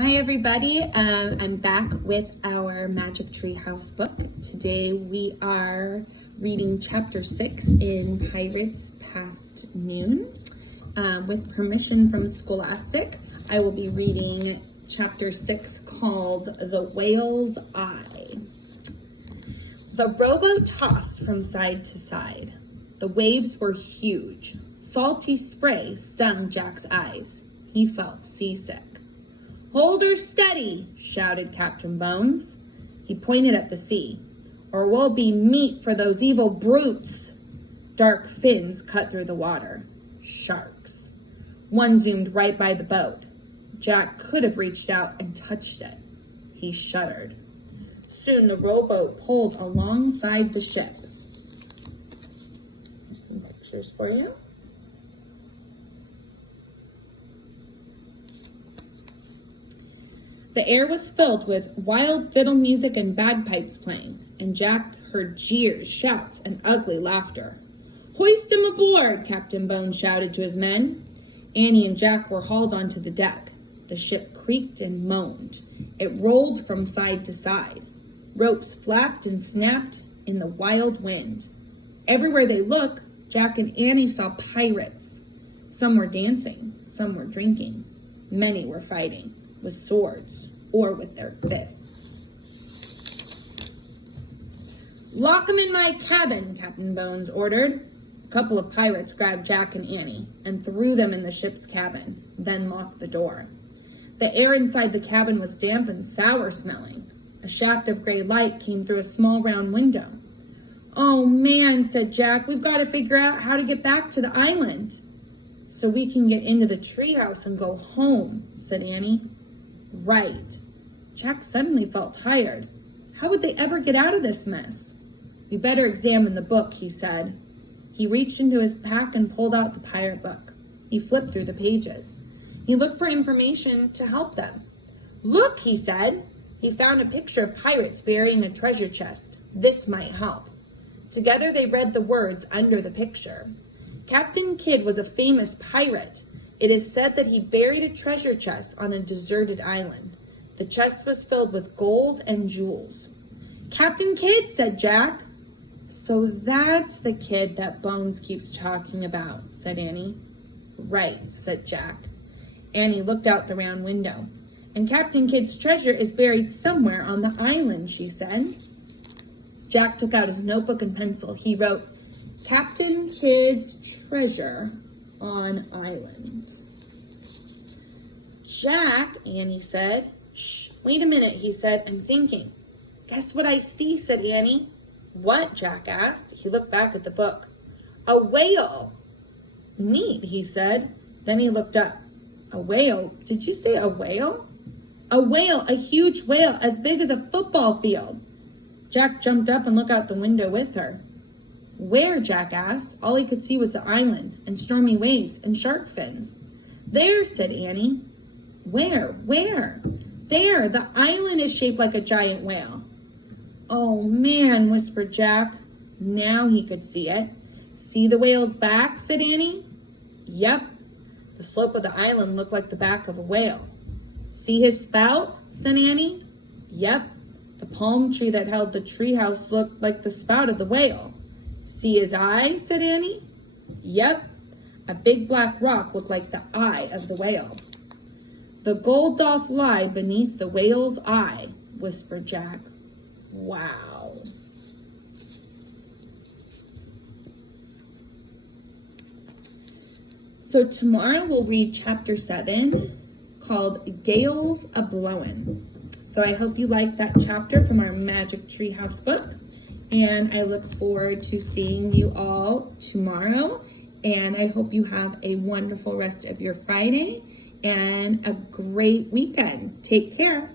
Hi everybody, I'm back with our Magic Tree House book. Today we are reading chapter 6 in Pirates Past Noon. With permission from Scholastic, I will be reading chapter 6 called The Whale's Eye. The rowboat tossed from side to side. The waves were huge. Salty spray stung Jack's eyes. He felt seasick. "Hold her steady," shouted Captain Bones. He pointed at the sea. "Or we'll be meat for those evil brutes." Dark fins cut through the water. Sharks. One zoomed right by the boat. Jack could have reached out and touched it. He shuddered. Soon the rowboat pulled alongside the ship. Here's some pictures for you. The air was filled with wild fiddle music and bagpipes playing, and Jack heard jeers, shouts, and ugly laughter. "Hoist him aboard!" Captain Bones shouted to his men. Annie and Jack were hauled onto the deck. The ship creaked and moaned. It rolled from side to side. Ropes flapped and snapped in the wild wind. Everywhere they looked, Jack and Annie saw pirates. Some were dancing, some were drinking. Many were fighting, with swords or with their fists. "Lock 'em in my cabin," Captain Bones ordered. A couple of pirates grabbed Jack and Annie and threw them in the ship's cabin, then locked the door. The air inside the cabin was damp and sour smelling. A shaft of gray light came through a small round window. "Oh man," said Jack, "we've got to figure out how to get back to the island." "So we can get into the treehouse and go home," said Annie. Right. Jack suddenly felt tired. How would they ever get out of this mess? "We better examine the book," he said. He reached into his pack and pulled out the pirate book. He flipped through the pages. He looked for information to help them. "Look," he said. He found a picture of pirates burying a treasure chest. This might help. Together they read the words under the picture. Captain Kidd was a famous pirate. It is said that he buried a treasure chest on a deserted island. The chest was filled with gold and jewels. "Captain Kidd," said Jack. "So that's the kid that Bones keeps talking about," said Annie. "Right," said Jack. Annie looked out the round window. "And Captain Kidd's treasure is buried somewhere on the island," she said. Jack took out his notebook and pencil. He wrote, "Captain Kidd's treasure on island." "Jack," Annie said. "Shh, wait a minute," he said. "I'm thinking." "Guess what I see," said Annie. "What?" Jack asked. He looked back at the book. "A whale." "Neat," he said. Then he looked up. "A whale? Did you say a whale?" "A whale, a huge whale, as big as a football field." Jack jumped up and looked out the window with her. "Where?" Jack asked. All he could see was the island and stormy waves and shark fins. "There," said Annie. "Where? Where?" "There, the island is shaped like a giant whale." "Oh man," whispered Jack. Now he could see it. "See the whale's back?" said Annie. "Yep." The slope of the island looked like the back of a whale. "See his spout?" said Annie. "Yep." The palm tree that held the treehouse looked like the spout of the whale. "See his eye?" said Annie. "Yep." A big black rock looked like the eye of the whale. "The gold doth lie beneath the whale's eye," whispered Jack. Wow. So tomorrow we'll read chapter 7 called Gales A-Blowin'. So I hope you like that chapter from our Magic Tree House book. And I look forward to seeing you all tomorrow. And I hope you have a wonderful rest of your Friday and a great weekend. Take care.